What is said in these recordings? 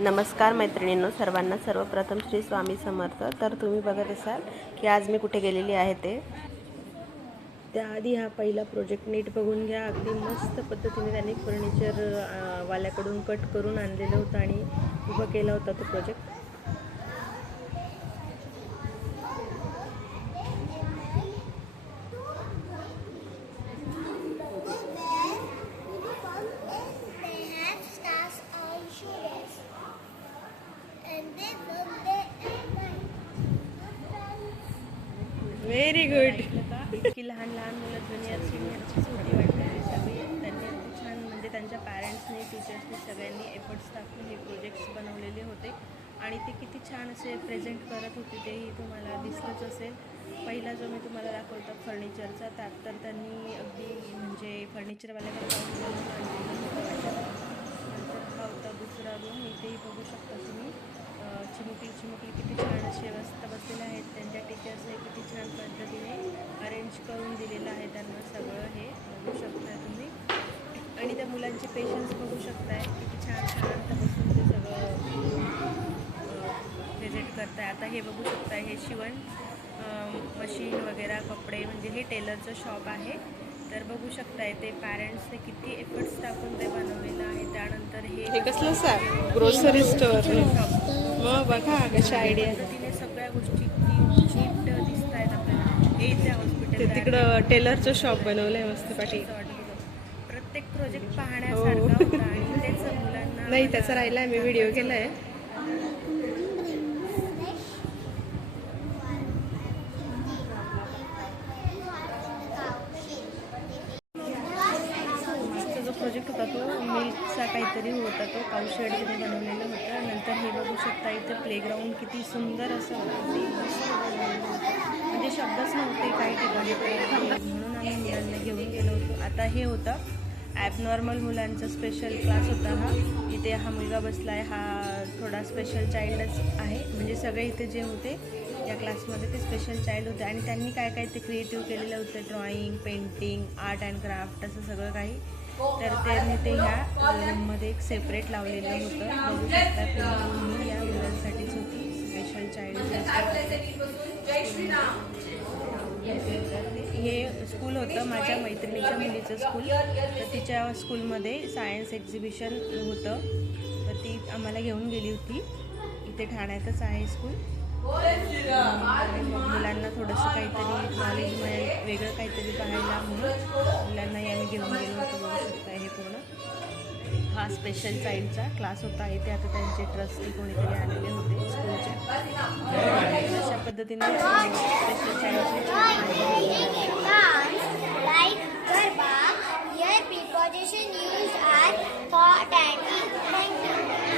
नमस्कार मैत्रिणींनो, सर्वांना सर्वप्रथम श्री स्वामी समर्थ। तर तुम्ही बघत असाल की आज मी कुठे गेलेली आहे ते त्याआधी हा पहिला प्रोजेक्ट नीट बघून घ्या। अगदी मस्त पद्धतीने त्यांनी फर्निचर वाल्याकडून कट करून आणलेलं होतं आणि उभं केला होता तो प्रोजेक्ट। Very good. इतकी लहान लहान मुलं ज्युनियर सिनियरची छोटी वाटते सगळी त्यांनी अगदी छान म्हणजे त्यांच्या पॅरेंट्सने टीचर्सने सगळ्यांनी एफर्ट्स टाकून हे प्रोजेक्ट्स बनवलेले होते आणि ते किती छान असे प्रेझेंट करत होते तेही तुम्हाला दिसलंच असेल। पहिला जो मी तुम्हाला दाखवता फर्निचरचा त्यात तर त्यांनी अगदी म्हणजे फर्निचरवाल्याकडे जाऊन नंतर हा होता दुसरा रूम। इथेही बघू शकता तुम्ही चिमुकली किती छान असे मस्त बसलेले आहेत। त्यांच्या टीचर्सने किती छान पद्धतीने अरेंज करून दिलेलं आहे त्यांना सगळं हे बघू शकता तुम्ही आणि त्या मुलांचे पेशन्स बघू शकताय किती छान शांत बसून ते सगळं प्रेझेंट करताय। आता हे बघू शकताय हे शिवण मशीन वगैरे कपडे म्हणजे हे टेलरचं शॉप आहे। तर बघू शकताय ते पॅरेंट्सने किती एफर्ट्स टाकून ते बनवलेलं आहे। त्यानंतर हे कसलं सर ग्रोसरी स्टोअर मग बघा कशा आयडिया तिने सगळ्या गोष्टी नीट दिसत आहेत आपल्याला। हे इथे हॉस्पिटल तिकडं टेलरचं शॉप बनवलंय मस्त पाठी। प्रत्येक प्रोजेक्ट पाहण्यासारखा होता आणि तेच मुलांना नाही त्याचा राहिलाय मी व्हिडिओ केलाय। प्रोजेक्ट होता तो मिल्कचा काहीतरी होता तो काउशेड तिने बनवलेलं होतं। नंतर हे बघू शकता इथं प्लेग्राऊंड किती सुंदर असं म्हणजे शब्दच नव्हते काही ठिकाणी म्हणून आम्ही मुलांना घेऊन गेलो होतो। आता हे होतं ॲबनॉर्मल मुलांचा स्पेशल क्लास होता हा। इथे हा मुलगा बसला आहे हा थोडा स्पेशल चाइल्डच आहे म्हणजे सगळे इथे जे होते या क्लासमध्ये ते स्पेशल चाइल्ड होते आणि त्यांनी काय काय ते क्रिएटिव्ह केलेलं होतं drawing painting art and craft असं सगळं काही। तर त्यांनी ते ह्या रूममध्ये एक सेपरेट लावलेलं होतं बघू शकता तुम्ही। या मुलांसाठीच होती स्पेशल चाइल्ड। हे स्कूल होतं माझ्या मैत्रिणीच्या मुलीचं स्कूल। तर तिच्या स्कूलमध्ये सायन्स एक्झिबिशन होतं तर ती आम्हाला घेऊन गेली होती। इथे ठाण्यातच आहे स्कूल। मुलांना थोडंसं काहीतरी नॉलेज मिळेल वेगळं काहीतरी पाहायला म्हणून मुलांना आम्ही घेऊन गेलो होतो। बघू शकता हे पूर्ण हा स्पेशल चाइल्डचा क्लास होता। इथे आता त्यांचे ट्रस्टी कोणीतरी आलेले होते स्कूलचे अशा पद्धतीने स्पेशल चाइल्डची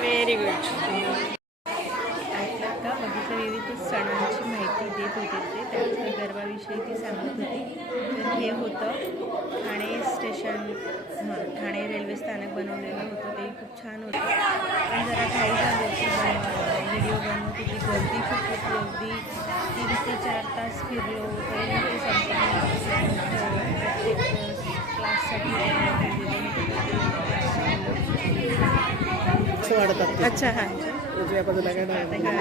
व्हेरी गुड। का बघितलं विविध सणांची माहिती देत होते ते त्यांच्या गरबाविषयी ती सांगत होती। तर हे होतं ठाणे स्टेशन ठाणे रेल्वे स्थानक बनवलेलं होतं ते खूप छान होतं पण जरा घाई झाली होती व्हिडिओ बनवत होती गर्दी खूप होती अगदी 3 ते 4 तास फिरलो तरी ते प्रत्येक क्लाससाठी अच्छा हां उजव्या बाजूला काय माझे नाव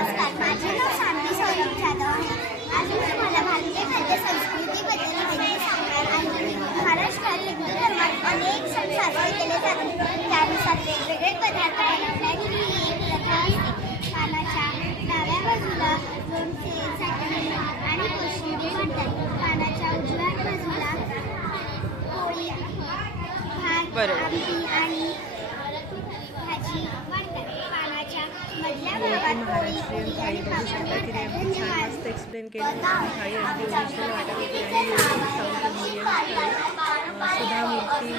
सान्वी सौरभ जाधव आहे। आज मी तुम्हाला भारतीय खाद्य संस्कृतीबद्दल माहिती सांगणार आहे। महाराष्ट्रात हिंदू धर्मात अनेक सण साजरे केले जातात त्यानुसार वेगवेगळे पदार्थ बनवण्याची ही एक प्रथा असते। पानाच्या डाव्या बाजूला लोणचे चटणी आणि कोशिंबीर म्हणतात। पानाच्या उजव्या बाजूला पोळी भात आमटी आणि भाजी वाढतात। पानाच्या मधल्या भागात पोळी पुरी आणि पापड वाढतात। धन्यवाद। मस्त एक्सप्लेन केलं थाळी अगदी ओरिजिनल वाटत होती आणि साऊथ इंडियन थाळी सुधा मूर्ती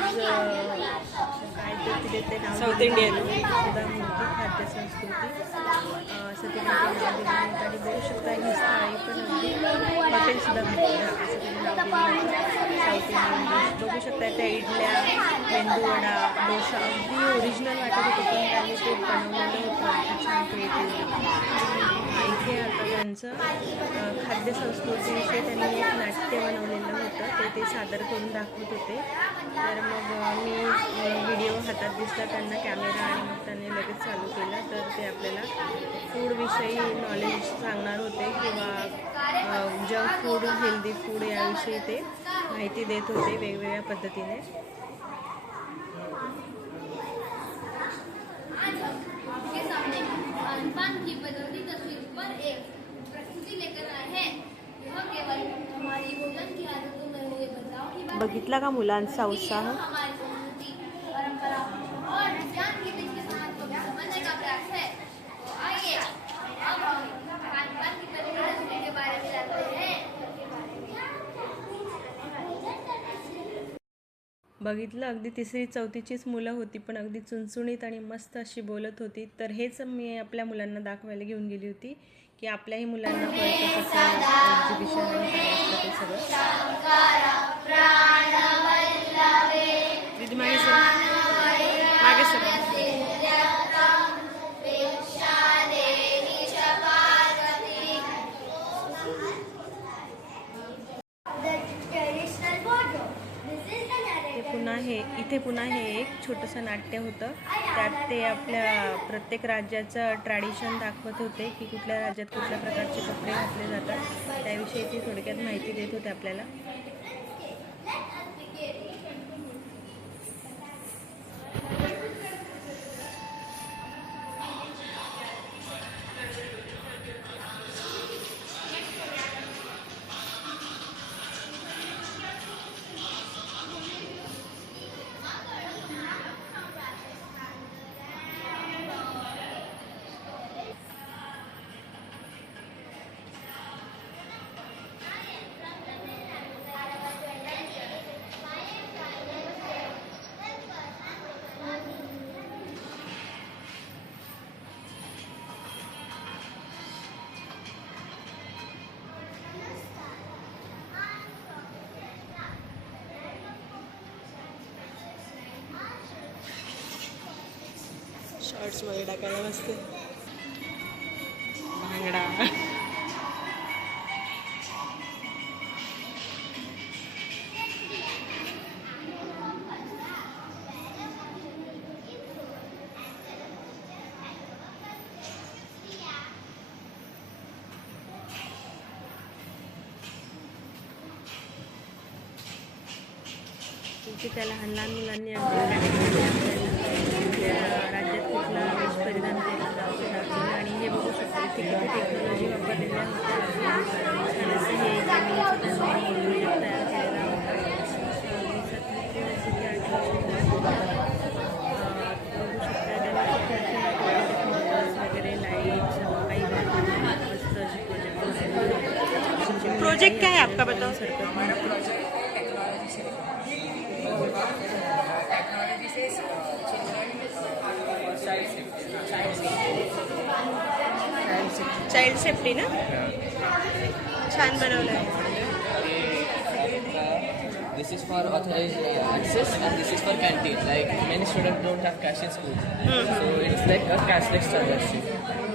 काय ते तिथे नाव साऊथ इंडियन सुधा मूर्ती खाद्य संस्कृती असं तिने नाव दिलं आणि बघू शकता ही थाळी पण अगदी हॉटेल सुद्धा भेटते असं तिने नाव दिलं साऊथ इंडियन बघू शकता। त्या इडल्या मेंदूवडा डोसा अगदी ओरिजिनल वाटत होतं पण त्यांनी ते बनवलेलं होतं छान क्रिएटिव्ह। इथे आता त्यांचं खाद्य संस्कृतीविषयी त्यांनी एक नाट्य बनवलेलं होतं ते सादर करून दाखवत होते। तर मग मी व्हिडिओ हातात दिसला त्यांना कॅमेरा आणि मग त्यांनी लगेच चालू केला तर ते फूडविषयी नॉलेज सांगणार होते किंवा जंक फूड हेल्दी फूड याविषयी ते माहिती देत होते वेगवेगळ्या पद्धतीने. आज हम आपके सामने खान-पान की बदलती तस्वीर पर एक प्रस्तुति लेकर आए हैं. यह केवल हमारी भोजन की आदतों में हुए बदलाव की बात बघितला का मुलांचा नहीं, उत्साह? यह हमारी संस्कृति, परंपरा और विज्ञान के बीच के महत्व को समझने का प्रयास है. तो आइए अब हम खान-पान की बदलती तस्वीर के बारे में जानते हैं. बघितलं, अगदी 3री-4थीचीच मुलं होती, पण अगदी चुणचुणीत आणि मस्त अशी बोलत होती. तर हेच मी आपल्या मुलांना दाखवायला घेऊन गेली होती की आपल्याही मुलांना कळतं कसं एक्झिबिशन आणि काय असतं ते सगळं. दीदी मागे सर, मागे सर. इथे पुन्हा हे एक छोटंसं नाट्य होतं. त्यात ते आपल्या प्रत्येक राज्याचं ट्रॅडिशन दाखवत होते की कुठल्या राज्यात कुठल्या प्रकारचे कपडे घातले जातात, त्याविषयी ते थोडक्यात माहिती देत होते आपल्याला. शॉर्ट्समध्ये टाकायला मस्त भांगडा. त्या लहान लहान मुलांनी राज्यात कुठला वेश परिधान केला दाखवलं आणि हे बघू शकतो इथे किती टेक्नॉलॉजी वापरलेल्या होत्या. छान असं हे गेमिंगचं त्यांनी प्रोजेक्ट तयार केलेला होता. बघू शकता त्यांनी वगैरे लाईट्स काही मस्त असे प्रोजेक्ट काय आहे आपका बताओ सर? चाइल्ड सेफ्टी ना, छान बनवलं आहे. This is for authorized access and this is for canteen. Like many students don't have cash in school, so it's like a cashless transaction.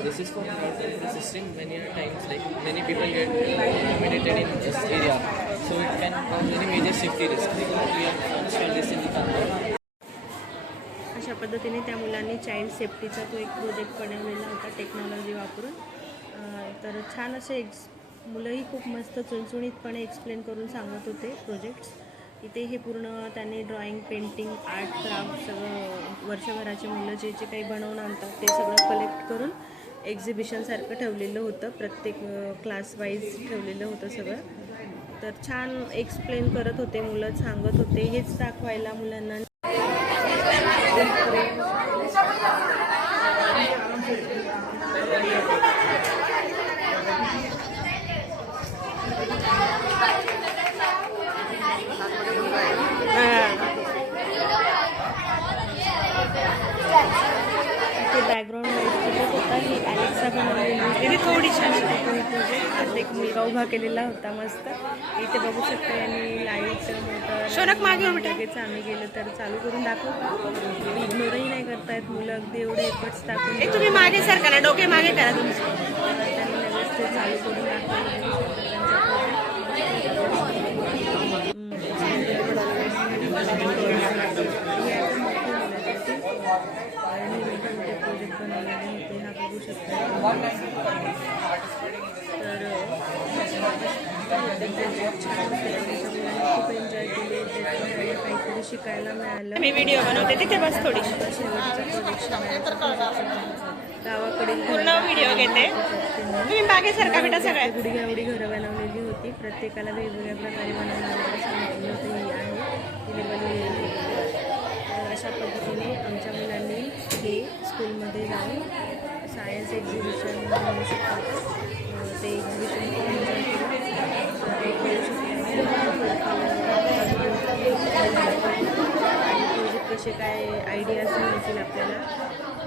This is for the system. Many times, like many people get accommodated in this area, so it can cause very major safety risk. We have installed this in the Kanpur. अशा पद्धतीने त्या मुलांनी child सेफ्टीचा तो एक project बनवलेला होता technology वापरून. तर छान असे मुलंही खूप मस्त चुणचुणीतपणे एक्सप्लेन करून सांगत होते प्रोजेक्ट्स. इथे हे पूर्ण त्यांनी ड्रॉइंग, पेंटिंग, आर्ट, क्राफ्ट सगळं वर्षभराचे मुलं जे जे काही बनवून आणतात ते सगळं कलेक्ट करून एक्झिबिशनसारखं ठेवलेलं होतं. प्रत्येक क्लास वाईज ठेवलेलं होतं सगळं. तर छान एक्सप्लेन करत होते मुलं, सांगत होते. हेच दाखवायला मुलांना बॅकग्राऊंड होता ही ॲलेक्सा बनवलेली थोडी छान एक मुलगा उभा केलेला होता मस्त. इथे बघू शकता यांनी लाईट मोटर शोनक मागे लगेच आम्ही गेलं तर चालू करून दाखवतो. इग्नोरही नाही करतायत मुलं, अगदी एवढे एफर्ट्स टाकून. तुम्ही मागे सारखा ना, डोके मागे करा तुमचे. त्यांनी लगेच ते चालू करून दाखवलं. आणि मोठे प्रोजेक्ट बनवलेले होते, हा बघू शकता. तर प्रोजेक्ट छान होते, आमच्या मुलांनी खूप एन्जॉय केले, त्याच्यामुळे काहीतरी शिकायला मिळालं. मी व्हिडिओ बनवते तिथे बस थोडी शेवटचा प्रोजेक्ट गावाकडील पूर्ण व्हिडिओ घेते. तुम्ही मागे सरका बेटा सगळ्या. गुडघ्यावडी घरं बनवलेली होती, प्रत्येकाला वेगवेगळ्या प्रकारे बनवण्याला सांगितलं होतं. ही आहे तिने बनवलेली होती. तर अशा पद्धतीने आमच्या मुलांनी हे स्कूलमध्ये जाऊन सायन्स एक्झिबिशन म्हणू शकतो ते एक्झिबिशन खूप एन्जॉय केलं. आणि प्रोजेक्ट कसे काय आयडियाज मिळतील आपल्याला.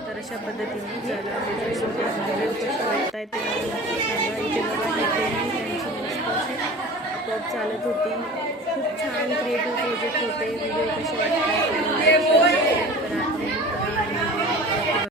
तर अशा पद्धतीने झालं कसे वाटताय ते मला नक्की सांगा. इथे बघा ही ट्रेनिंग त्यांची मस्त अशी आपोआप चालत होती. खूप छान क्रिएटिव्ह प्रोजेक्ट होते. व्हिडिओ कसे वाटतात